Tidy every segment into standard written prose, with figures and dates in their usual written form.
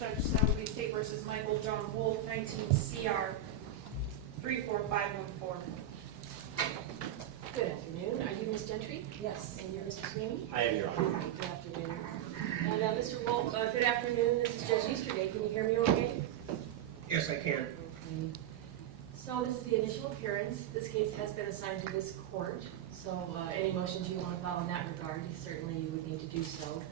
Judge, that would be State versus Michael John Wolfe, 19 CR 34514. Good afternoon. Are you Ms. Gentry? Yes. And you're Mr. Sweeney? I am, Your Honor. Right, good afternoon. And Mr. Wolfe, good afternoon. This is Judge Easterday. Can you hear me okay? Yes, I can. Okay. So this is the initial appearance. This case has been assigned to this court. So any motions you want to file in that regard, certainly you would need to do so.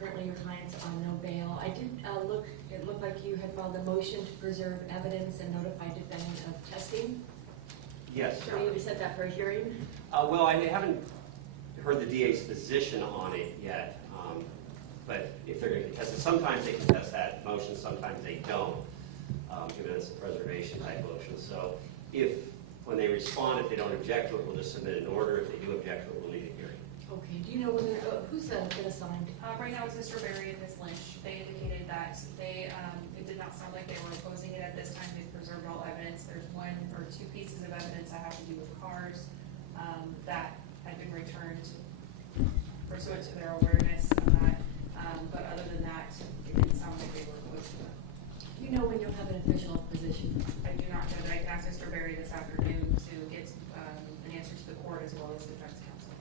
Currently your client's on no bail. I did look, it looked like you had filed a motion to preserve evidence and notify defendant of testing. Yes. So you set that for a hearing? Well, I haven't heard the DA's position on it yet, but if they're going to contest it, sometimes they contest that motion, sometimes they don't, given it's a preservation type motion. So if, when they respond, if they don't object to it, we'll just submit an order. If they do object to it, we'll need a hearing. Okay. Do you know whether, who's been assigned? Right now it's Mr. Berry and Ms. Lynch. They indicated that it did not sound like they were opposing it at this time. They've preserved all evidence. There's one or two pieces of evidence that have to do with cars that had been returned pursuant to their awareness of that. But other than that, it didn't sound like they were opposed to it. Do you know when you'll have an official position? I do not know that. I can ask Mr. Berry this afternoon to get an answer to the court as well as defense counsel.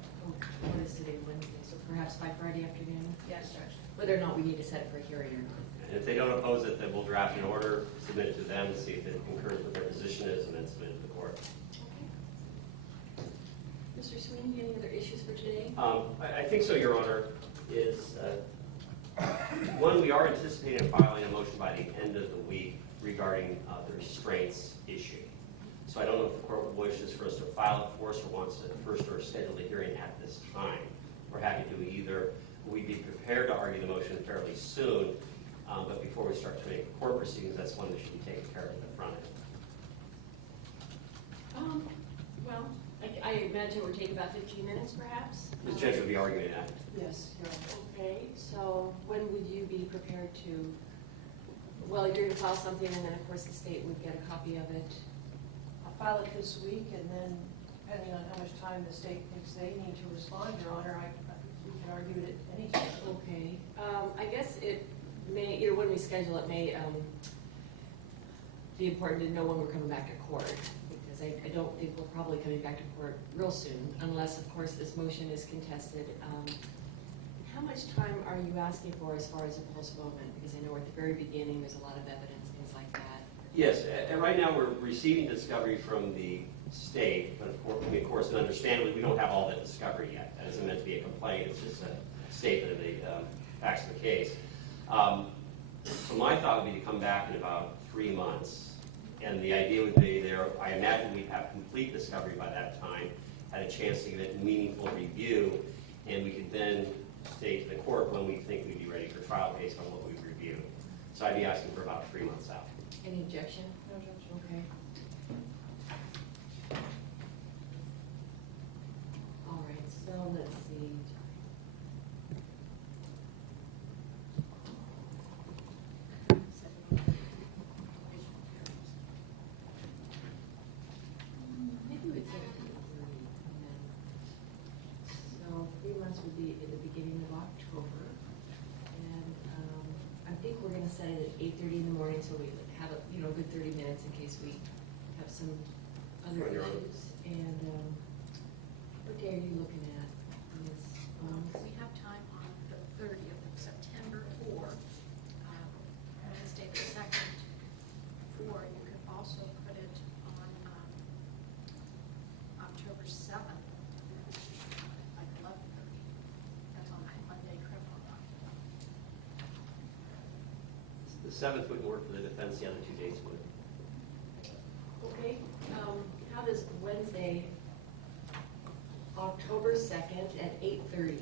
What is today, Wednesday? So perhaps by Friday afternoon? Yes, Judge. Whether or not we need to set it for a hearing or not. And if they don't oppose it, then we'll draft an order, submit it to them, see if it concurs with their position is, and then submit it to the court. Okay. Mr. Sweeney, any other issues for today? I think so, Your Honor. Is one, we are anticipating filing a motion by the end of the week regarding the restraints issue. So I don't know if the court wishes for us to file it for us or wants to first or schedule the hearing at this time. We're happy to do either. We'd be prepared to argue the motion fairly soon, but before we start to make court proceedings, that's one that should be taken care of at the front end. Well, I imagine it would take about 15 minutes, perhaps? Ms. Judge will be arguing that. Yes, you're right. Okay, so when would you be prepared to, well, you're going to file something, and then, of course, the state would get a copy of it. I'll file it this week, and then, depending on how much time the state thinks they need to respond, Your Honor, we can argue it at any time. Okay. I guess it may, when we schedule it, may be important to know when we're coming back to court, because I don't think we're probably coming back to court real soon, unless, of course, this motion is contested. How much time are you asking for as far as a postponement? Because I know at the very beginning there's a lot of evidence, things like that. Yes, and right now we're receiving discovery from the state, but of course, and understandably, we don't have all that discovery yet. That isn't meant to be a complaint, it's just a statement of the facts of the case. So my thought would be to come back in about 3 months, and the idea would be there, I imagine we'd have complete discovery by that time, had a chance to give it meaningful review, and we could then state to the court when we think we'd be ready for trial based on what we've reviewed. So I'd be asking for about 3 months out. Any objection? No objection. Okay. All right, so let's see. Maybe we'd say 8:30, and then, so 3 months would be in the beginning of October. And I think we're going to set it at 8:30 in the morning, so we have a good 30 minutes in case we have some other On your own. issues. And what day are you looking at? We have time on the 30th of September or Wednesday the 2nd, or you could also put it on October 7th, like 11:30. That's on Monday criminal law. The 7th wouldn't work for the defense, the other 2 dates would. Okay. How does Wednesday, October 2nd at 8:30?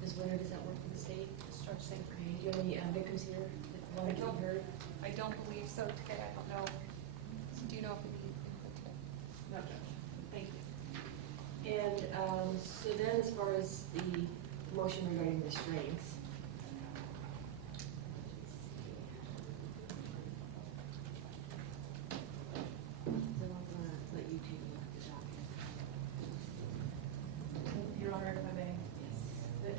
Ms. Winter, does that work for the state? Judge, thank you. Okay. Do you have any victims here that want to be heard? I don't believe so today. I don't know. Do you know if we need input today? No, Judge. Thank you. And so then, as far as the motion regarding restraints, then I'm going to let you two look at the document. Your Honor, if I may, Yes. the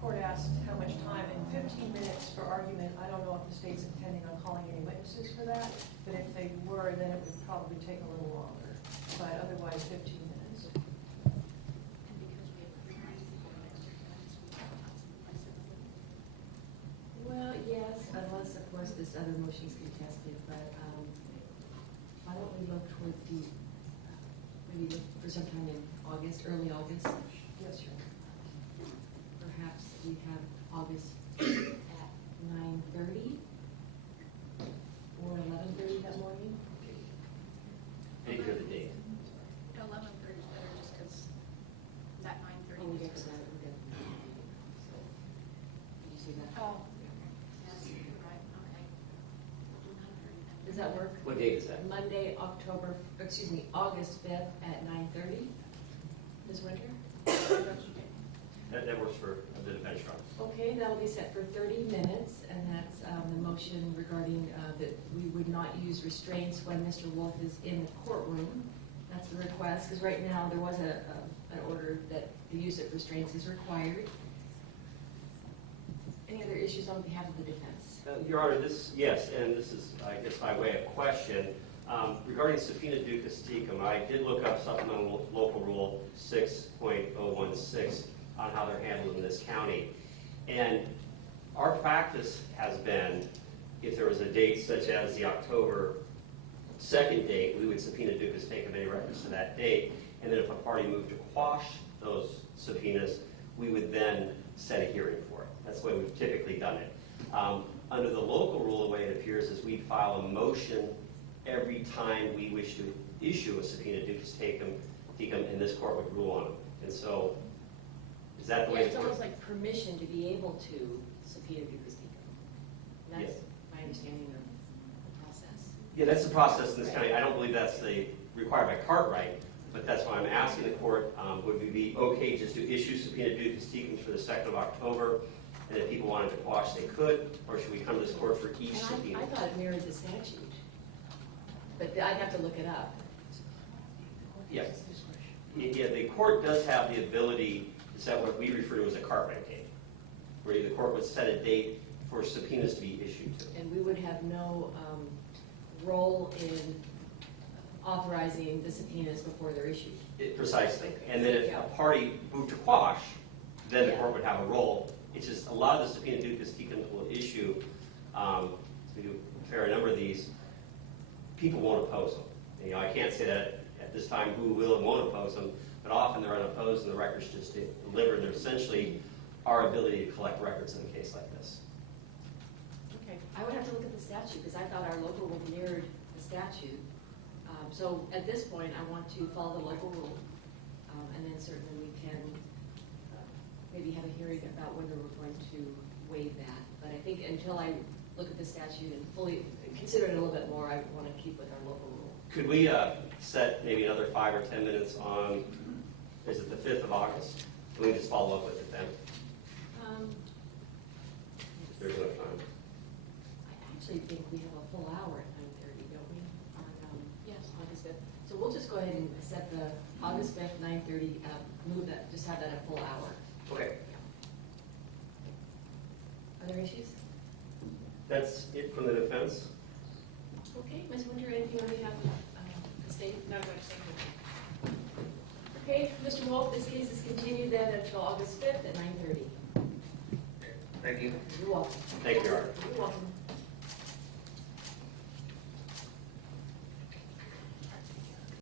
court asked how much time, and 15 minutes for argument, I don't know if know if the state's intending on calling any witnesses for that, but if they were, then it would probably take a little longer. But otherwise, 15 minutes. And because we have hearings before next year, that's we have some flexibility. Well, yes, unless, of course, this other motion's contested, but why don't we look toward the, maybe look for sometime in August, early August? Yes, sir. Perhaps we have August at 9:30 or 11:30 that morning? I didn't hear the date. 11:30 is better just because that 9:30. Oh, we get to that, we get. So, did you see that? Oh, yes, you're right, okay. We'll do 9:30 then. Does that work? What date is that? Monday, August 5th at 9:30. Ms. Winter? That works for the defense trial. Okay, that'll be set for 30 minutes, and that's the motion regarding that we would not use restraints when Mr. Wolfe is in the courtroom. That's the request, because right now there was an order that the use of restraints is required. Any other issues on behalf of the defense? Your Honor, yes, and this is, I guess, by way of question. Regarding subpoena ducis tecum, I did look up supplemental local rule 6.016 on how they're handled in this county. And our practice has been, if there was a date such as the October 2nd date, we would subpoena ducis tecum any reference to that date. And then if a party moved to quash those subpoenas, we would then set a hearing for it. That's the way we've typically done it. Under the local rule, the way it appears is we'd file a motion every time we wish to issue a subpoena ducis tecum, and this court would rule on it. And so, is that the way It's it almost works? like permission to be able to subpoena ducis tecum. That's Yes. my understanding of the process. Yeah, that's the process in this county. I don't believe that's the required by Cartwright, but that's why I'm asking the court, would we be okay just to issue subpoena ducis tecums for the 2nd of October, and if people wanted to quash, they could, or should we come to this court for each And subpoena? I thought it mirrored the statute, but I'd have to look it up. Yes. Yeah, the court does have the ability to set what we refer to as a Cartwright date, where the court would set a date for subpoenas to be issued to. And we would have no role in authorizing the subpoenas before they're issued. Precisely. And then if a party moved to quash, then the Yeah. court would have a role. It's just a lot of the subpoena ducis tecum will issue, we do a fair number of these, people won't oppose them. You know, I can't say that at this time who will and won't oppose them, but often they're unopposed and the records just delivered. They're essentially our ability to collect records in a case like this. Okay. I would have to look at the statute, because I thought our local rule mirrored the statute. So at this point, I want to follow the local rule, and then certainly we can maybe have a hearing about whether we're going to waive that. But I think until I look at the statute and fully consider it a little bit more, I want to keep with our local rule. Could we set maybe another 5 or 10 minutes on, is it the 5th of August? Can we just follow up with it then? If there's enough time. I actually think we have a full hour at 9:30, don't we? On Yes. August 5th. So we'll just go ahead and set the August 5th, 9:30, move that, just have that a full hour. Okay. Other issues? That's it from the defense. Okay, Ms. Winter, anything on behalf of the state? No, Judge, thank you. Okay, Mr. Wolfe, this case is continued then until August 5th at 9:30. Thank you. You're welcome. Thank you, Your Honor. You're welcome.